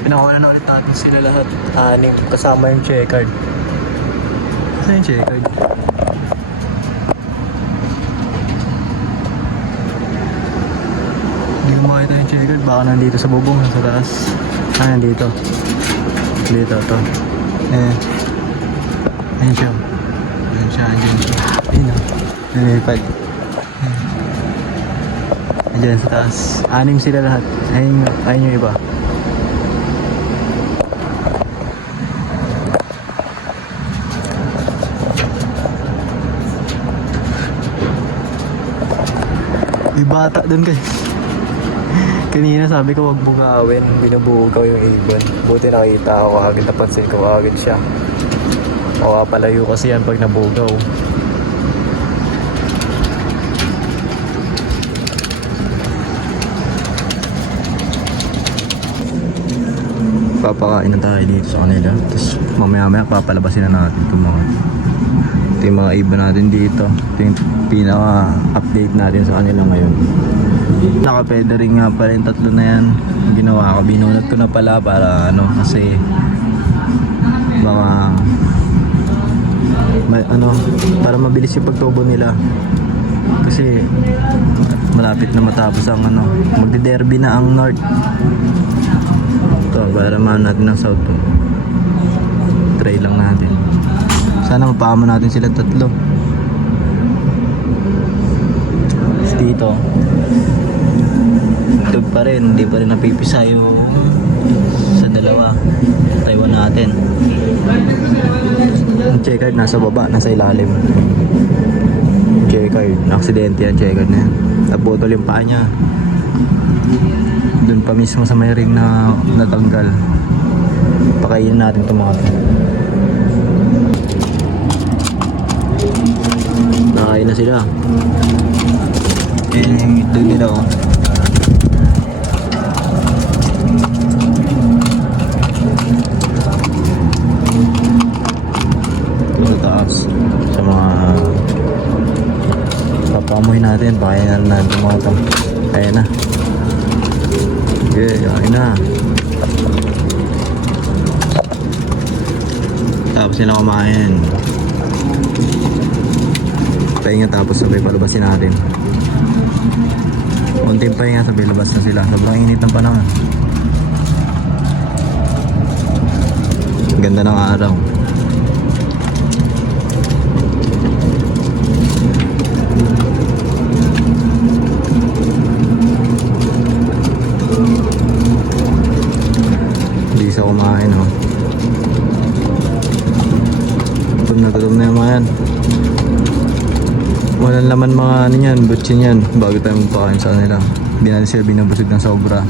Pinakuha na ulit natin sila lahat. Anim. Kasama yung checkered. Saan yung checkered? Hindi ko makita yung checkered. Baka nandito sa bubong. Sa taas. Ah, nandito. Dito, to. Eh. Ayun siya. Ayun siya, ayun siya. Ayun o. Nalipad. Ayan sa taas. Anim sila lahat. Ayun, ayun yung iba. May bata dun guys. Kanina sabi ko wag bugawin. Binubugaw yung ibon. Buti nakita ako agad napansin ko agad siya. Mawapalayo kasi yan pag nabugaw. Papakain na tayo dito sa kanila. Tapos mamaya maya papalabasin na natin itong mga ito yung mga ibon natin dito. Ito yung pinaka-update natin sa kanila ngayon. Naka-feathering nga pala yung tatlo na yan. Ginawa ko, binunot ko na pala para ano, kasi baka ma- ano, para mabilis yung pagtubo nila. Kasi malapit na matapos ang ano, magde-derby na ang North. Ito, para natin ng South. Try lang natin. Sana mapakama natin sila tatlo. Tapos dito. Tug pa rin, hindi pa rin napipisa yung sa dalawa. Taiwan natin. Ang checkered nasa baba, nasa ilalim. Checkered, aksidente yan, checkered na yan. Naputol yung paa niya. Doon pa mismo sa may ring na natanggal. Pakainin natin itong mga to. Nakain na sila. Yung itlog nila oh. Ito taas. Sa mga papamoy natin. Pakain na natin mga to. Ayan na. Okay, ayan na. Tapos sila kumain. Pahinga tapos sabay palabasin natin. Kunting pahinga sabay labas na sila. Sobrang init ng panahon. Ganda ng araw. Hindi isa kumain oh. Gutom na gutom na yung mga yan. Walang laman mga ano yan, butsin yan bago tayo magpakain sa kanila. Hindi natin sila binubusog ng sobra.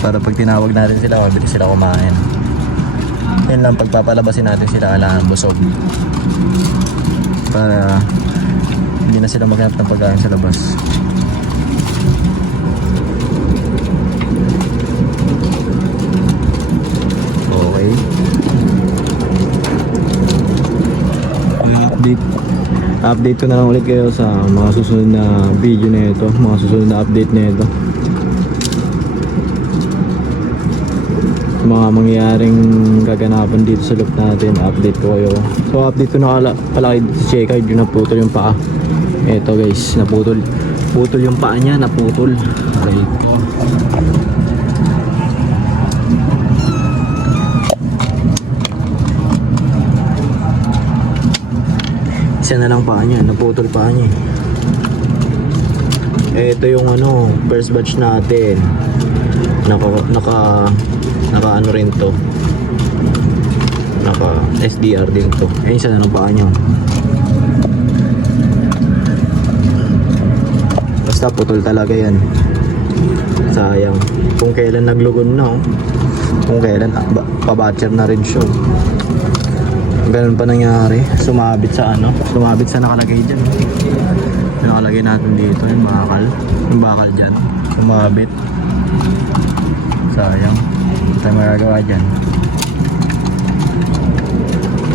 Para pag tinawag natin sila, mabilis sila kumain. Yan lang, pagpapalabasin natin sila, kailangan busog. Para hindi na sila maghanap ng pagkain sa labas. Okay. Update update ko na lang ulit kayo sa mga susunod na video na ito mga susunod na update na ito. Mga mangyayaring gaganapan dito sa loop natin update ko kayo. So update ko na kala, pala kay Cheka yung naputol yung paa. Eto guys naputol. Putol yung paa niya naputol. Okay isa na lang paa niya naputol paa niya eh. ito yung ano first batch natin naka naka naka ano rin to naka SDR din to eh isa na lang paa niya basta putol talaga yan sayang kung kailan naglugon na oh. kung kailan ah, ba- pabatcher na rin siya oh. Ganun pa nangyari. Sumabit sa ano? Sumabit sa nakalagay dyan. Yung nakalagay natin dito, yung bakal. Yung bakal dyan. Sumabit. Sayang. Hindi tayo magagawa dyan.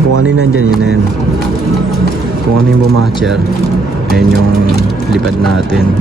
Kung ano nandyan, yun na yun. Kung ano yung bumatcher, ayun yung lipad natin.